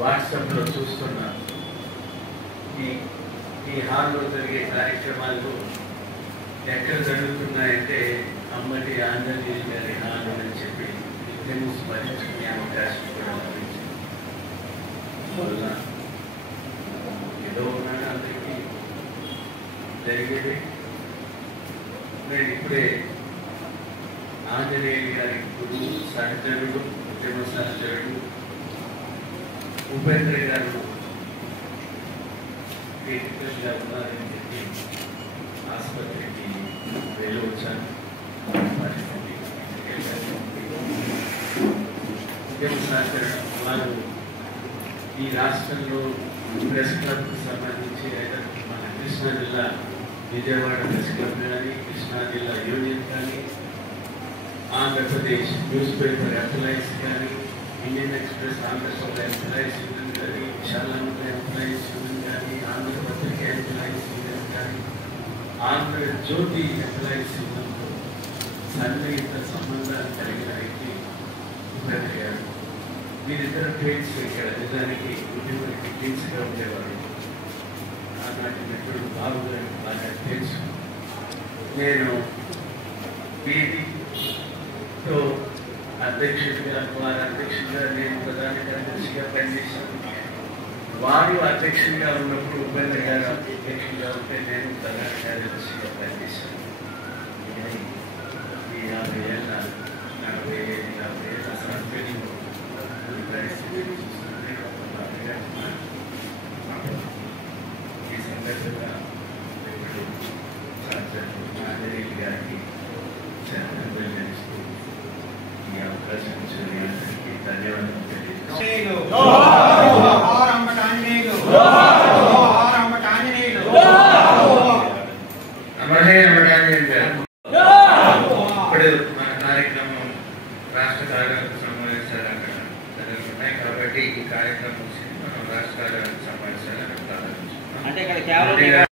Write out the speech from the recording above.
వాట్సాప్లో చూస్తున్నా ఈ హాల్లో జరిగే కార్యక్రమాలు ఎక్కడ జరుగుతున్నాయంటే అమ్మటి ఆంజనేయులు గారి హాల్ అని చెప్పి నిత్యము స్మరించుకునే అవకాశం కూడా లభించింది. వల్ల ఏదో ఉన్నాడు అందరికీ జరిగేది. నేను ఇప్పుడే ఆంజనేయులు గారి గురువు సహచరుడు ఉద్యమ సహచరుడు ఉపేంద్ర గారు క్రిటికల్గా ఉన్నారని చెప్పి ఆసుపత్రికి వెళ్ళి వచ్చాను. ఉద్యమ సహచరుడు వారు ఈ రాష్ట్రంలో ప్రెస్ క్లబ్కు సంబంధించి మన కృష్ణా జిల్లా విజయవాడ ప్రెస్ క్లబ్ కానీ కృష్ణా జిల్లా యూనియన్ కానీ ఆంధ్రప్రదేశ్ న్యూస్ పేపర్ ఎంప్లాయీస్ కానీ Indian express Andhra Pradesh employees union కానీ విశాలంగా ఎంప్లాయీస్ యూనియన్ కానీ ఆంధ్రపత్రిక ఎంప్లాయీస్ యూనియన్ కానీ ఆంధ్రజ్యోతి ఎంప్లాయీస్ యూనియన్తో సన్నిహిత సంబంధాలు కలిగిన వ్యక్తి ఉపేంద్ర గారు. వీరిద్దరు ట్రైన్స్ ఇక్కడ నిజానికి ఉద్యోగులకి ట్రైన్స్గా ఉండేవారు. ఆనాటి మిత్రుడు బాబు గారికి బాగా తెలుసు. నేను వీరితో అధ్యక్షుడిగా వారి అధ్యక్షుడిగా నేను ప్రధాన కార్యదర్శిగా పనిచేశాను. వారు అధ్యక్షుడిగా ఉన్నప్పుడు ఉపేంద్ర గారు అధ్యక్షుడిగా ఉంటే నేను ప్రధాన కార్యదర్శిగా పనిచేశాను. ఈ 50 ఏళ్ళ 40 ఏళ్ళ సంస్థలు పరిస్థితి చూస్తుంటే ఈ సందర్భంగా ఆంజనేయులు గారికి అభినందిస్తూ ఈ అవకాశం ఇచ్చిన మీ అందరికీ ధన్యవాదాలు ఇప్పుడు మన కార్యక్రమం రాష్ట్ర కార్యవర్గ సమావేశాలు అక్కడ జరుగుతున్నాయి కాబట్టి ఈ కార్యక్రమం మనం రాష్ట్ర కార్యవర్గ సమావేశాలు అక్కడ ప్రారంభించుకున్నాం.